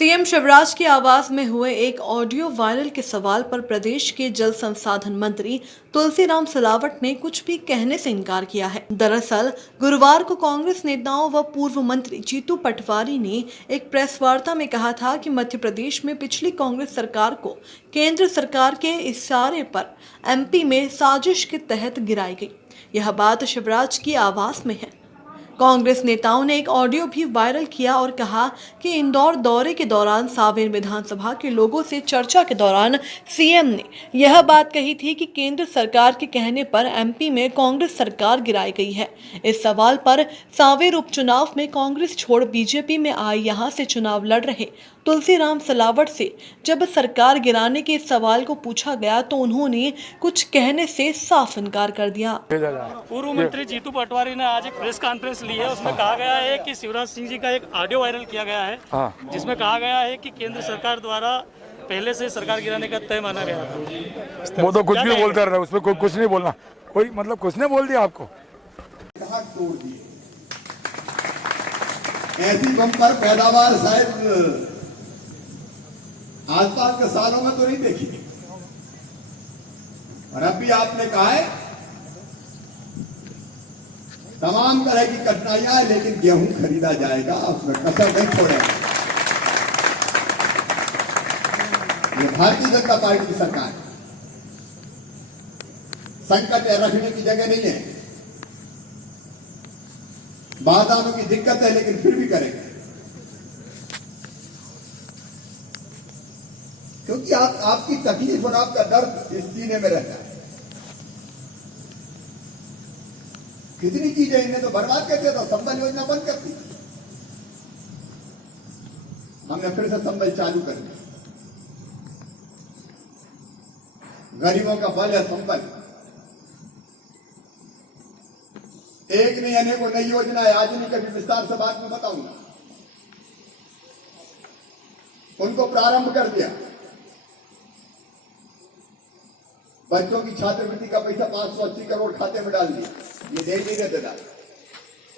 CM Shivraj की आवाज में हुए एक ऑडियो वायरल के सवाल पर प्रदेश के जल संसाधन मंत्री तुलसीराम सिलावट ने कुछ भी कहने से इनकार किया है। दरअसल गुरुवार को कांग्रेस नेताओं व पूर्व मंत्री जीतू पटवारी ने एक प्रेस वार्ता में कहा था कि मध्य प्रदेश में पिछली कांग्रेस सरकार को केंद्र सरकार के इशारे पर एमपी में साजिश के तहत गिराई गई। यह बात शिवराज की आवाज में है। कांग्रेस नेताओं ने एक ऑडियो भी वायरल किया और कहा कि इंदौर दौरे के दौरान सांवेर विधानसभा के लोगों से चर्चा के दौरान सीएम ने यह बात कही थी कि केंद्र सरकार के कहने पर एमपी में कांग्रेस सरकार गिराई गई है। इस सवाल पर सांवेर उपचुनाव में कांग्रेस छोड़ बीजेपी में आए यहां से चुनाव लड़ रहे तुलसीराम सिलावट से जब सरकार गिराने के इस सवाल को पूछा गया तो उन्होंने कुछ कहने से साफ इनकार कर दिया। पूर्व मंत्री जीतू पटवारी ने आज एक प्रेस कॉन्फ्रेंस ली है। उसमें कहा गया है कि शिवराज सिंह जी का एक ऑडियो वायरल किया गया है, जिसमें कहा गया है कि केंद्र सरकार द्वारा पहले से सरकार गिराने का तय माना गया था। वो तो कुछ भी बोलता रहा, उसमें कुछ नहीं बोलना, कोई मतलब कुछ नहीं बोल दिया आपको। ऐसी बम्पर पैदावार शायद आसपास के सालों में तो नहीं देखी। और अभी आपने कहा है तमाम तरह की कठिनाइयां है, लेकिन गेहूं खरीदा जाएगा, उसमें कसर नहीं छोड़ेगा। ये भारतीय जनता पार्टी की सरकार है। संकट रखने की जगह नहीं है, बादामों की दिक्कत है, लेकिन फिर भी करेंगे, क्योंकि आपकी तकलीफ और आपका दर्द इस सीने में रहता है। कितनी चीजें इन्हें तो बर्बाद कर दिया था, संबल योजना बंद कर दी, हमने फिर से संबल चालू कर दिया। गरीबों का बल है संबल। एक नहीं अनेकों नई योजना है, आज नहीं कभी विस्तार से बात में बताऊंगा। उनको प्रारंभ कर दिया। बच्चों की छात्रवृत्ति का पैसा 580 करोड़ खाते में डाल दिया, ये दे नहीं रहते डाल।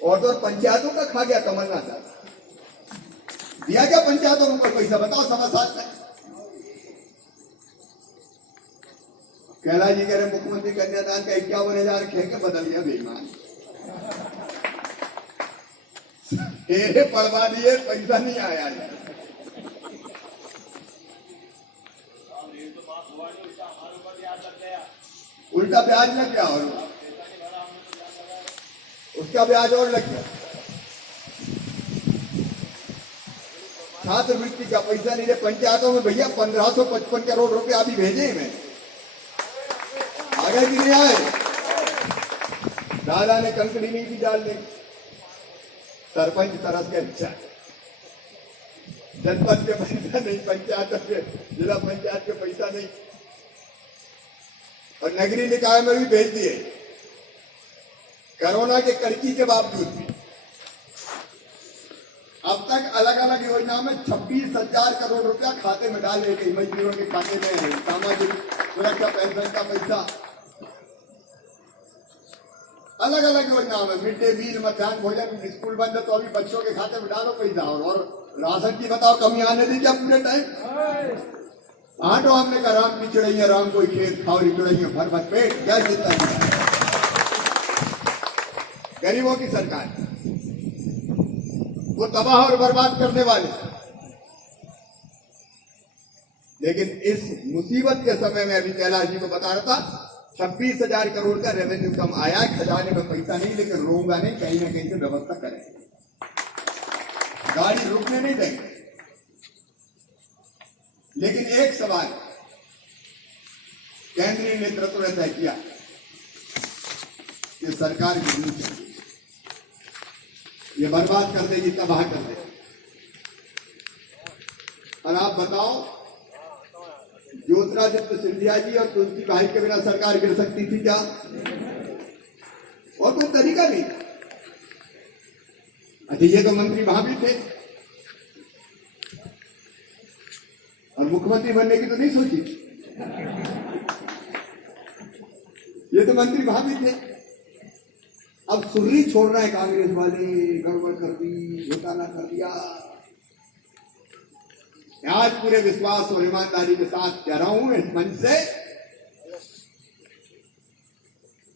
और तो पंचायतों का खा गया कमलनाथ। दिया क्या पंचायतों में कोई पैसा? बताओ समासात में। कैलाश जी कह रहे मुख्यमंत्री कन्यादान का 51,000 खेके बदल गया बेईमान। पढ़वा दिए, पैसा नहीं आया यार। उल्टा ब्याज लग गया और उसका ब्याज और लग गया। छात्रवृत्ति का पैसा नहीं दे पंचायतों में भैया 1555 करोड़ रुपए अभी भेजे मैं, आगे कि नहीं आए? दादा ने कंकड़ी नहीं थी डाल दे। सरपंच तरस के अच्छा, जनपद के पैसा नहीं, पंचायत के जिला पंचायत के पैसा नहीं, और नगरीय निकाय में भी भेज दिए। कोरोना के कर्की के बावजूद भी अब तक अलग अलग योजनाओं में 26,000 करोड़ रुपया खाते में डाले गए। मजदूरों के खाते में सामाजिक सुरक्षा पेंशन का पैसा, अलग अलग योजनाओं में मिड डे मील, मध्याह्न भोजन, स्कूल बंद है तो अभी बच्चों के खाते में डालो पैसा। और राशन की बताओ कमी आने दी क्या पूरे टाइम? आटो हमने कहा राम की चिड़ैया राम कोई खेत खाओ, चिड़ैया भर भर पेट, क्या चिंता है? गरीबों की सरकार, वो तबाह और बर्बाद करने वाले। लेकिन इस मुसीबत के समय में अभी कैलाश जी को बता रहा था 26,000 करोड़ का रेवेन्यू कम आया, खजाने में पैसा नहीं, लेकिन रोऊंगा नहीं, कहीं ना कहीं से व्यवस्था करेंगे, गाड़ी रुकने नहीं देंगे। लेकिन एक सवाल केंद्रीय नेतृत्व ने तय किया कि सरकार गिरनी चाहिए, ये बर्बाद कर देगी, तबाह कर देगी। और आप बताओ, ज्योतिरादित्य सिंधिया जी और तुलसी भाई के बिना सरकार गिर सकती थी क्या? और कोई तरीका नहीं। अच्छा, ये तो मंत्री वहां भी थे और मुख्यमंत्री बनने की तो नहीं सोची। ये तो मंत्री वहां भी थे। अब सुर्री छोड़ना है कांग्रेस वाले, गड़बड़ कर दी, घोटाला कर दिया। आज पूरे विश्वास और ईमानदारी के साथ कह रहा हूं इस मंच से,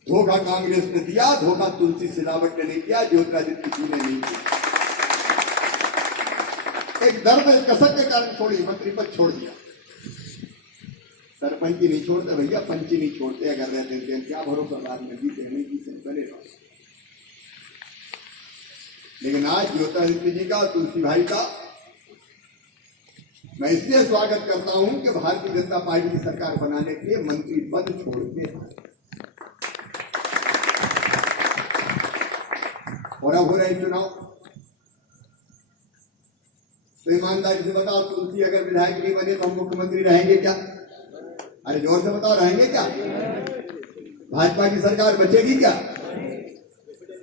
धोखा कांग्रेस ने दिया, धोखा तुलसी सिलावट ने नहीं किया, ज्योतिरादित्य सिंह ने नहीं किया। एक दर्द कसक के कारण छोड़ी, मंत्री पद छोड़ दिया। सरपंची नहीं छोड़ते भैया, पंची नहीं छोड़ते। अगर रहते हैं क्या भरोसा बात में जीते नहीं जीते बनेगा। लेकिन आज ज्योतिरादित्य जी का, तुलसी भाई का मैं इसलिए स्वागत करता हूं कि भारतीय जनता पार्टी की सरकार बनाने के लिए मंत्री पद छोड़ते हैं। और अब हो रहे चुनाव, तो ईमानदारी से बताओ, तुलसी अगर विधायक नहीं बने तो हम मुख्यमंत्री रहेंगे क्या? अरे जोर से बताओ, रहेंगे क्या? भाजपा की सरकार बचेगी क्या?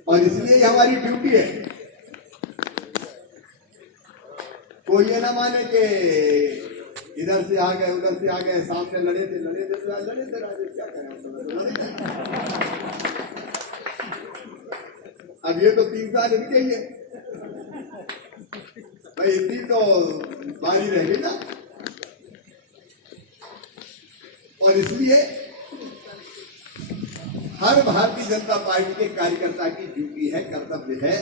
और इसलिए हमारी ड्यूटी है, कोई ये ना माने कि इधर से आ गए उधर से आ गए, सामने लड़े थे राजेश, क्या करें? अब ये तो 3 साल इनके ही है भाई, इतनी तो बारी रहेगी ना। और इसलिए हर भारतीय जनता पार्टी के कार्यकर्ता की ड्यूटी है, कर्तव्य है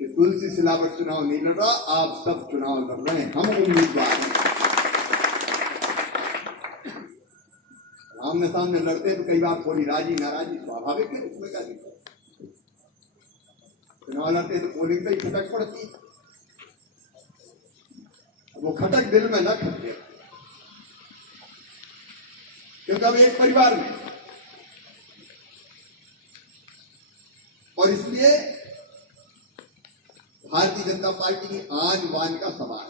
कि तुलसी सिलावट चुनाव नहीं लड़ रहा, आप सब चुनाव लड़ रहे हैं, हम उम्मीदवार हैं। आमने सामने लड़ते तो कई बार थोड़ी राजी नाराजी स्वाभाविक है, उसमें क्या दिक्कत? चुनाव लड़ते तो पोलिंग पे ही खटक पड़ती, वो खटक दिल में न खटके, क्योंकि अब एक परिवार में। और इसलिए भारतीय जनता पार्टी की आन बान का सवाल,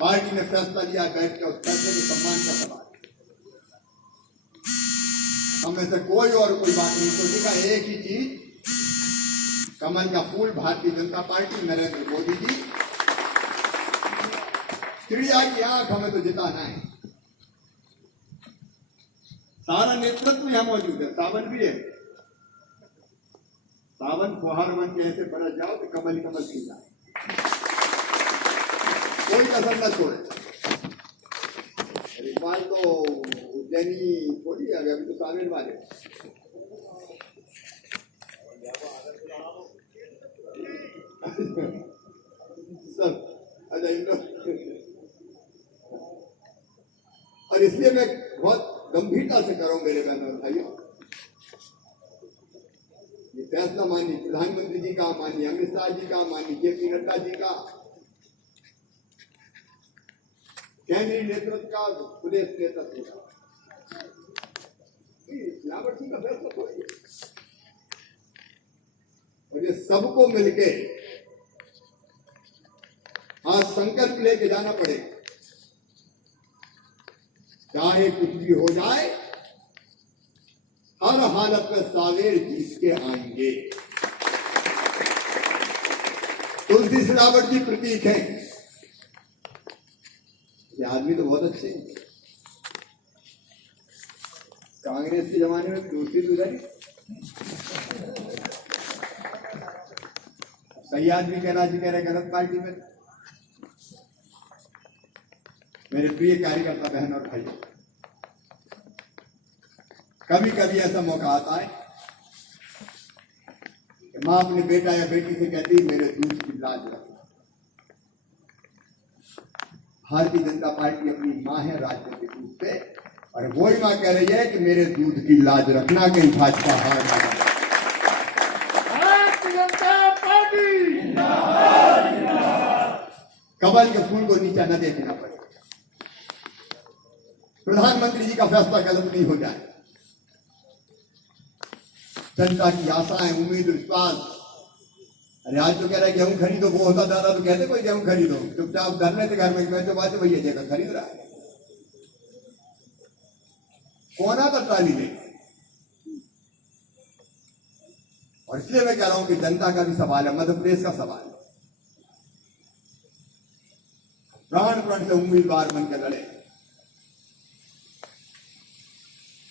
पार्टी ने फैसला लिया, बैठ के उस फैसले के सम्मान का सवाल। हम में से कोई और कोई बात नहीं सोचेगा, एक ही चीज, कमल का फूल भारतीय जनता पार्टी, नरेंद्र मोदी जी, चिड़िया की आंख, हमें तो जिताना है। सारा नेतृत्व यहां मौजूद है, सावन भी है। सावन फुहार बन के ऐसे बरस जाओ तो कमल ही कमल खिल जाए, कोई कसर न छोड़े। इस बार तो उज्जैनी थोड़ी है, अभी तो सावन वाले सब। अच्छा, और इसलिए मैं बहुत गंभीरता से कर रहा हूं मेरे बहनों और भाइयों, ये फैसला माननीय प्रधानमंत्री जी का, माननीय अमित शाह जी का, माननीय जेपी नड्डा जी का, केंद्रीय नेतृत्व का, प्रदेश नेतृत्व का, सिलावट जी का फैसला थोड़ी है। और ये सबको मिलके आज संकल्प लेके जाना पड़ेगा, चाहे कुछ भी हो जाए, हर हालत में सावेर जीत के आएंगे। तुलसी सिलावट जी प्रतीक हैं। ये आदमी तो बहुत अच्छे हैं, कांग्रेस के जमाने में भी दोस्ती गुजारी, सही आदमी कहना जी कह रहे गलत पार्टी में। मेरे प्रिय कार्यकर्ता बहन और भाइयों, कभी कभी ऐसा मौका आता है कि मां अपने बेटा या बेटी से कहती है मेरे दूध की लाज रखना। भारतीय जनता पार्टी अपनी मां है राज्य के रूप पे, और वही मां कह रही है कि मेरे दूध की लाज रखना, कहीं भाजपा हार ना जाए। भारतीय जनता पार्टी कमल के फूल को नीचा न देखना पड़े, प्रधानमंत्री जी का फैसला गलत नहीं हो जाए। जनता की आशाएं, उम्मीद, विश्वास। अरे आज तो कह रहा है गेहूं खरीदो, वो होता दादा तो कहते कोई गेहूं खरीदो, चुपचाप धर लेते घर में, मैं तो बात भैया जगह खरीद रहा है, कौन आता ट्राली ले। और इसलिए मैं कह रहा हूं कि जनता का भी सवाल है, मध्य प्रदेश का सवाल है, प्राण प्राण से उम्मीदवार बनकर लड़े,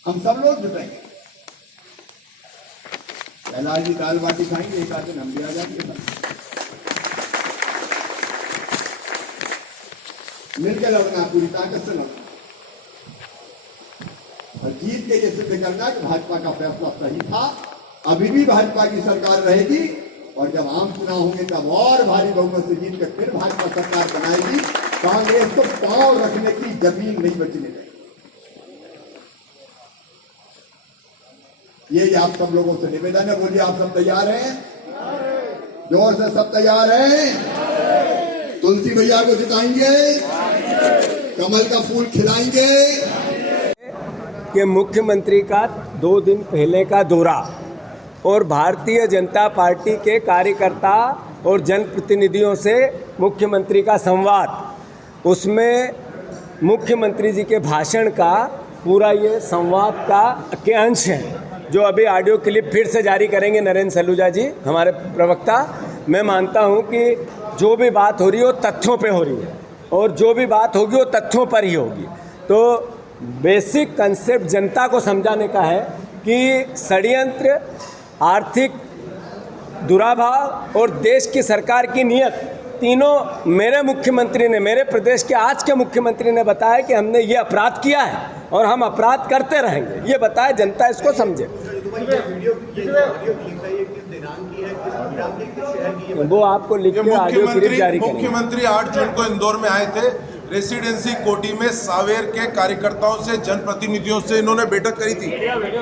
हम सब लोग जुटेंगे। लाल जी दाल बाटी खाएंगे, एक आध दिन हम भी आ जाएंगे। मिलकर लड़ना, पूरी ताकत से लड़ना और जीत के ये सिद्ध करना कि भाजपा का फैसला सही था। अभी भी भाजपा की सरकार रहेगी और जब आम चुनाव होंगे तब और भारी बहुमत से जीत कर फिर भाजपा सरकार बनाएगी। कांग्रेस को पांव रखने की जमीन नहीं बचने देगी। ये आप सब लोगों से निवेदन है, बोलिए आप सब तैयार हैं? जोर से सब तैयार हैं? तुलसी भैया को जिताएंगे, कमल का फूल खिलाएंगे। कि मुख्यमंत्री का 2 दिन पहले का दौरा और भारतीय जनता पार्टी के कार्यकर्ता और जनप्रतिनिधियों से मुख्यमंत्री का संवाद, उसमें मुख्यमंत्री जी के भाषण का पूरा ये संवाद के अंश है, जो अभी ऑडियो क्लिप फिर से जारी करेंगे नरेंद्र सलूजा जी, हमारे प्रवक्ता। मैं मानता हूं कि जो भी बात हो रही है वो तथ्यों पे हो रही है और जो भी बात होगी वो तथ्यों पर ही होगी। तो बेसिक कंसेप्ट जनता को समझाने का है कि षड्यंत्र, आर्थिक दुराभाव और देश की सरकार की नीयत, तीनों मेरे मुख्यमंत्री ने, मेरे प्रदेश के आज के मुख्यमंत्री ने बताया कि हमने ये अपराध किया है और हम अपराध करते रहेंगे। ये बताया, जनता इसको समझे। वो आपको लिख के ऑडियो क्लिप जारी करेंगे। मुख्यमंत्री 8 जून को इंदौर में आए थे। रेसिडेंसी कोटी में सावेर के कार्यकर्ताओं से, जनप्रतिनिधियों से इन्होंने बैठक करी थी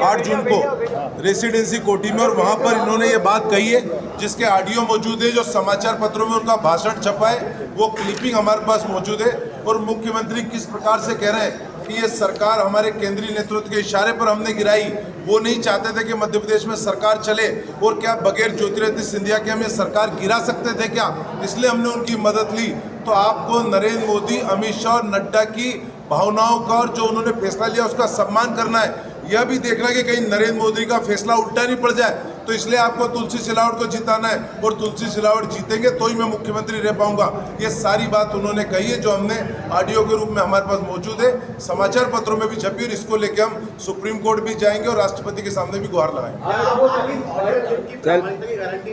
8 जून को रेसिडेंसी कोटी में, और वहां पर इन्होंने ये बात कही है जिसके ऑडियो मौजूद है, जो समाचार पत्रों में उनका भाषण छपा है, वो क्लिपिंग हमारे पास मौजूद है। और मुख्यमंत्री किस प्रकार से कह रहे हैं कि ये सरकार हमारे केंद्रीय नेतृत्व के इशारे पर हमने गिराई, वो नहीं चाहते थे कि मध्य प्रदेश में सरकार चले, और क्या बगैर ज्योतिरादित्य सिंधिया के हम ये सरकार गिरा सकते थे क्या? इसलिए हमने उनकी मदद ली। तो आपको नरेंद्र मोदी, अमित शाह और नड्डा की भावनाओं का और जो उन्होंने फैसला लिया उसका सम्मान करना है। यह भी देखना कि कहीं नरेंद्र मोदी का फैसला उल्टा नहीं पड़ जाए। तो इसलिए आपको तुलसी सिलावट को जिताना है, और तुलसी सिलावट जीतेंगे तो ही मैं मुख्यमंत्री रह पाऊंगा। ये सारी बात उन्होंने कही है, जो हमने ऑडियो के रूप में हमारे पास मौजूद है, समाचार पत्रों में भी छपी, और इसको लेकर हम सुप्रीम कोर्ट भी जाएंगे और राष्ट्रपति के सामने भी गुहार लगाएंगे।